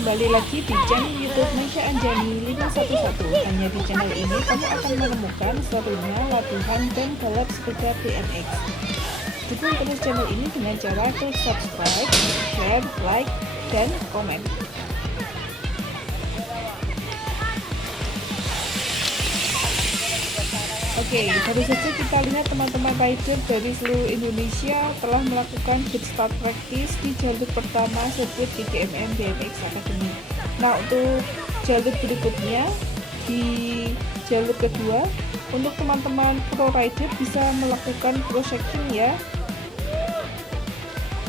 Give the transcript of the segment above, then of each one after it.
kembali lagi di channel YouTube Maisha Anjani 511. Hanya di channel ini kamu akan menemukan serunya latihan dan balap sepeda BMX. Dukung terus channel ini dengan cara klik subscribe, share, like, dan komen. Oke, baru saja kita lihat teman-teman rider dari seluruh Indonesia telah melakukan pit start practice di jalur pertama sirkuit DGMM BMX Academy. Nah, untuk jalur berikutnya di jalur kedua, untuk teman-teman pro rider bisa melakukan cross checking ya.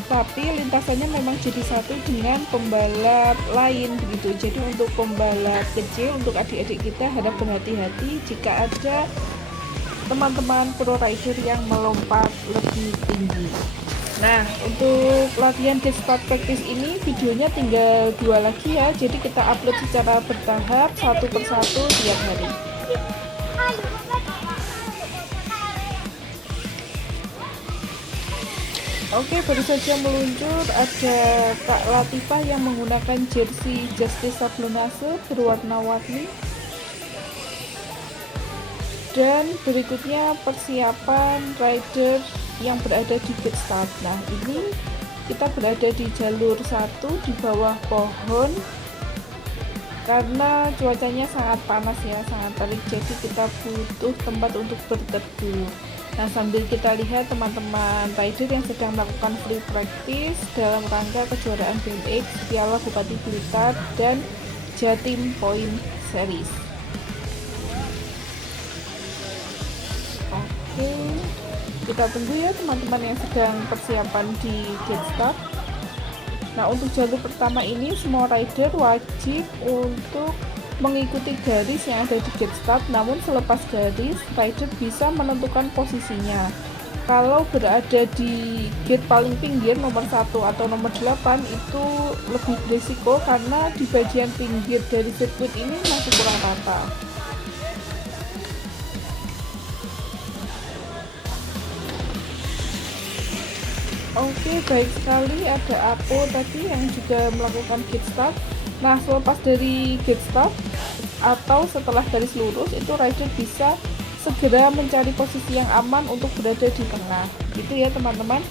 Tapi lintasannya memang jadi satu dengan pembalap lain begitu. Jadi untuk pembalap kecil, untuk adik-adik kita harap berhati-hati jika ada teman-teman pro rider yang melompat lebih tinggi. Nah, untuk latihan gate start practice ini videonya tinggal 2 lagi ya, jadi kita upload secara bertahap satu persatu tiap hari. Oke, baru saja meluncur ada Kak Latifah yang menggunakan jersey Justice Sablonase berwarna-warni. Dan berikutnya persiapan rider yang berada di pit start. Nah, ini kita berada di jalur 1 di bawah pohon karena cuacanya sangat panas ya, sangat terik, jadi kita butuh tempat untuk berteduh. Nah, sambil kita lihat teman-teman rider yang sedang melakukan free practice dalam rangka kejuaraan BMX Piala Bupati Blitar dan Jatim Point Series. Oke, kita tunggu ya teman-teman yang sedang persiapan di gate start. Nah, untuk jalur pertama ini semua rider wajib untuk mengikuti garis yang ada di gate start, namun selepas garis rider bisa menentukan posisinya. Kalau berada di gate paling pinggir nomor 1 atau nomor 8 itu lebih berisiko karena di bagian pinggir dari sirkuit ini masih kurang rata. Oke, baik sekali, ada Apo tadi yang juga melakukan gate start. Nah, selepas dari gate start atau setelah garis lurus itu rider bisa segera mencari posisi yang aman untuk berada di tengah. Gitu ya teman-teman.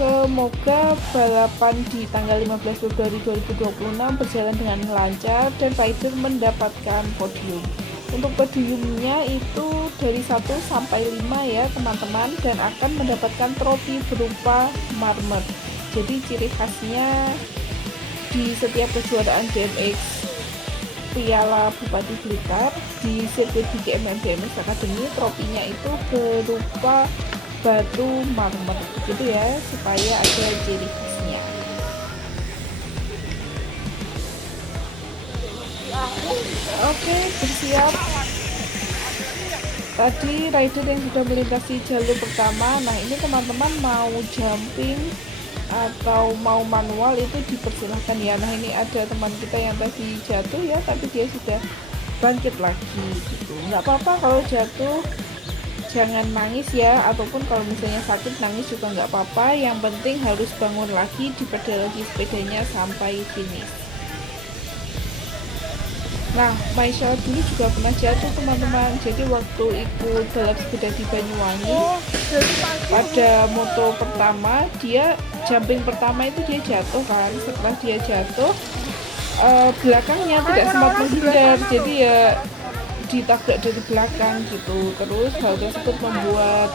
Semoga balapan di tanggal 15 Februari 2026 berjalan dengan lancar dan rider mendapatkan podium. Untuk podiumnya itu dari 1 sampai 5 ya teman-teman, dan akan mendapatkan trofi berupa marmer. Jadi ciri khasnya di setiap kejuaraan BMX Piala Bupati Blitar di sirkuit DGMM BMX Academy, trofinya itu berupa batu marmer begitu ya, supaya ada ciri khasnya. Oke, bersiap. Tadi rider yang sudah melintasi jalur pertama. Nah, ini teman-teman mau jumping atau mau manual itu dipersilahkan ya. Nah, ini ada teman kita yang tadi jatuh ya, tapi dia sudah bangkit lagi gitu. Nggak apa-apa kalau jatuh, jangan nangis ya, ataupun kalau misalnya sakit nangis juga nggak apa-apa. Yang penting harus bangun lagi, dipedal lagi sepedanya sampai finish. Nah, Maisha dulu juga pernah jatuh teman-teman. Jadi waktu ikut balap sepeda di Banyuwangi, pada moto pertama dia jumping pertama itu dia jatuh kan. Setelah dia jatuh, belakangnya tidak sempat menghindar, jadi ya ditabrak dari belakang gitu. Terus hal tersebut membuat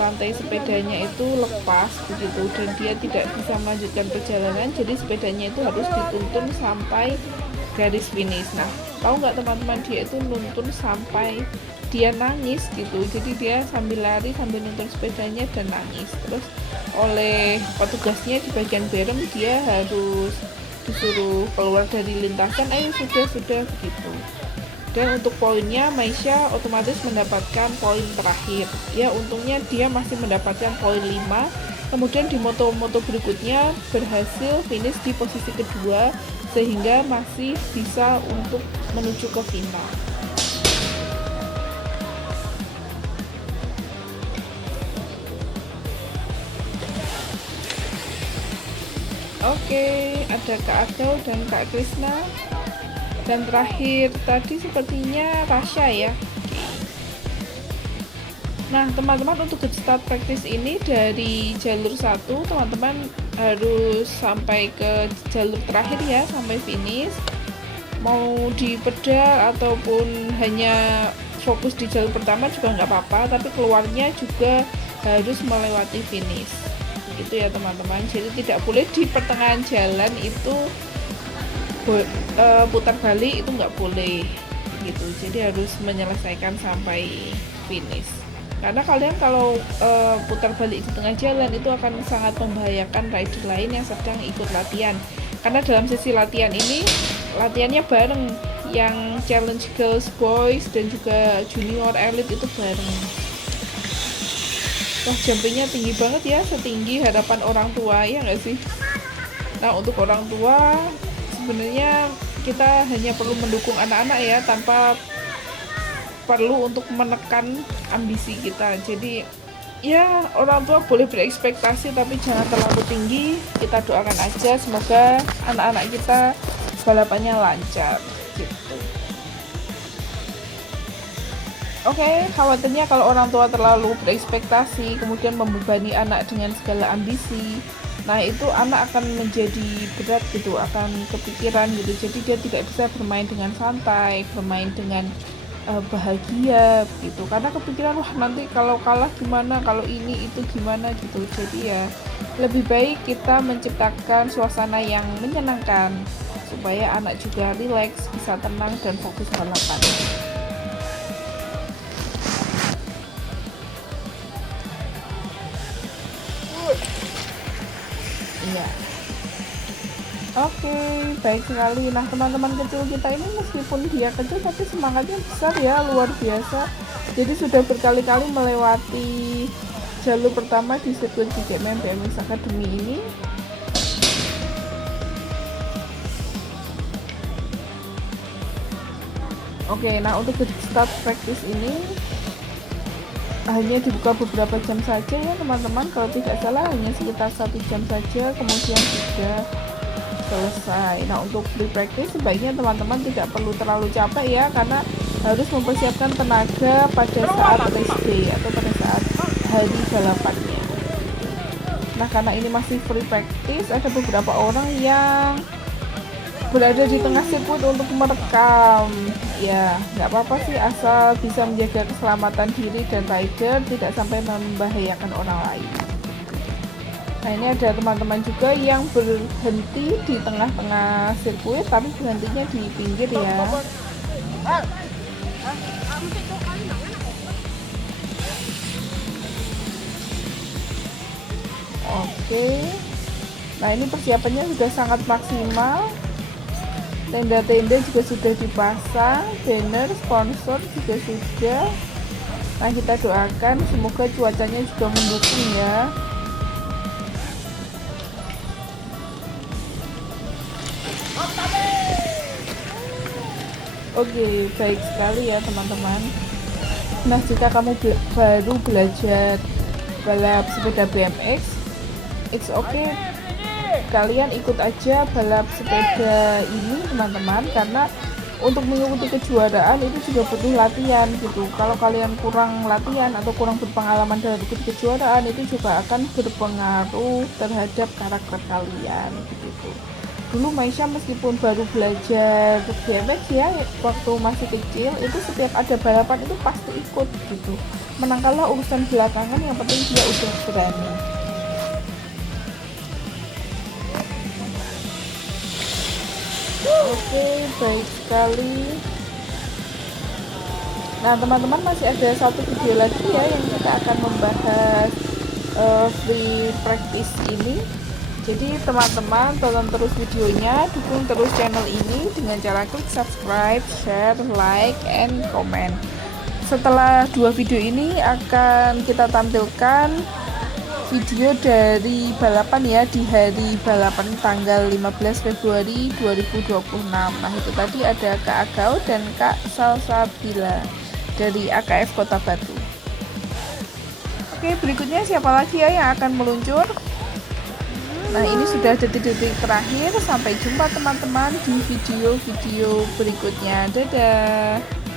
rantai sepedanya itu lepas begitu, dan dia tidak bisa melanjutkan perjalanan. Jadi sepedanya itu harus dituntun sampai garis finish. Nah, tahu nggak teman-teman, dia itu nuntun sampai dia nangis gitu. Jadi dia sambil lari sambil nuntun sepedanya dan nangis. Terus oleh petugasnya di bagian berem dia harus disuruh keluar dari lintasan. Ayo sudah begitu. Dan untuk poinnya Maisha otomatis mendapatkan poin terakhir ya. Untungnya dia masih mendapatkan poin 5. Kemudian di moto-moto berikutnya berhasil finish di posisi kedua, sehingga masih bisa untuk menuju ke final. Oke, ada Kak Agau dan Kak Krisna. Dan terakhir tadi sepertinya Rasya ya. Nah teman-teman, untuk start practice ini dari jalur 1 teman-teman harus sampai ke jalur terakhir ya, sampai finish. Mau di pedal ataupun hanya fokus di jalur pertama juga nggak apa-apa, tapi keluarnya juga harus melewati finish itu ya teman-teman. Jadi tidak boleh di pertengahan jalan itu putar balik, itu nggak boleh gitu. Jadi harus menyelesaikan sampai finish, karena kalian kalau putar balik di tengah jalan itu akan sangat membahayakan rider lain yang sedang ikut latihan. Karena dalam sesi latihan ini latihannya bareng, yang challenge girls, boys, dan juga junior elite itu bareng. Wah, jumpingnya tinggi banget ya, setinggi hadapan orang tua ya nggak sih? Nah untuk orang tua sebenarnya kita hanya perlu mendukung anak-anak ya, tanpa perlu untuk menekan ambisi kita. Jadi ya orang tua boleh berekspektasi tapi jangan terlalu tinggi. Kita doakan aja semoga anak-anak kita balapannya lancar gitu. Oke, khawatirnya kalau orang tua terlalu berekspektasi kemudian membebani anak dengan segala ambisi, nah itu anak akan menjadi berat gitu, akan kepikiran gitu. Jadi dia tidak bisa bermain dengan santai, bermain dengan bahagia gitu, karena kepikiran wah nanti kalau kalah gimana, kalau ini itu gimana gitu. Jadi ya lebih baik kita menciptakan suasana yang menyenangkan supaya anak juga rileks, bisa tenang dan fokus balapan. Iya. Oke, baik sekali. Nah teman-teman kecil kita ini meskipun dia kecil tapi semangatnya besar ya, luar biasa. Jadi sudah berkali-kali melewati jalur pertama di sirkuit GCM BMX Academy ini. Oke, nah untuk start practice ini hanya dibuka beberapa jam saja ya teman-teman, kalau tidak salah hanya sekitar 1 jam saja, kemudian sudah selesai. Nah untuk free practice sebaiknya teman-teman tidak perlu terlalu capek ya, karena harus mempersiapkan tenaga pada saat race day atau pada saat hari balapannya. Nah karena ini masih free practice, ada beberapa orang yang berada di tengah sirkuit untuk merekam. Ya nggak apa-apa sih, asal bisa menjaga keselamatan diri dan rider, tidak sampai membahayakan orang lain. Nah ini ada teman-teman juga yang berhenti di tengah-tengah sirkuit, tapi berhentinya di pinggir ya. Oke, nah ini persiapannya sudah sangat maksimal. Tenda-tenda juga sudah dipasang, banner sponsor juga sudah. Nah kita doakan semoga cuacanya juga mendukung ya. Oke, baik sekali ya teman-teman. Nah jika kamu baru belajar balap sepeda BMX, it's okay, kalian ikut aja balap sepeda ini teman-teman, karena untuk mengikuti kejuaraan itu juga butuh latihan gitu. Kalau kalian kurang latihan atau kurang berpengalaman dalam ikut kejuaraan, itu juga akan berpengaruh terhadap karakter kalian gitu. Dulu Maisha meskipun baru belajar BMX ya, waktu masih kecil itu setiap ada balapan itu pasti ikut gitu. Menang kalah urusan belakangan, yang penting dia udah berani. Oke, baik sekali. Nah teman-teman, masih ada satu video lagi ya yang kita akan membahas free practice ini. Jadi teman-teman tonton terus videonya, dukung terus channel ini dengan cara klik subscribe, share, like, and comment. Setelah 2 video ini akan kita tampilkan video dari balapan ya, di hari balapan tanggal 15 Februari 2026. Nah itu tadi ada Kak Agau dan Kak Salsabila dari AKF Kota Batu. Oke, berikutnya siapa lagi ya yang akan meluncur? Nah, ini sudah detik-detik terakhir. Sampai jumpa teman-teman di video-video berikutnya. Dadah.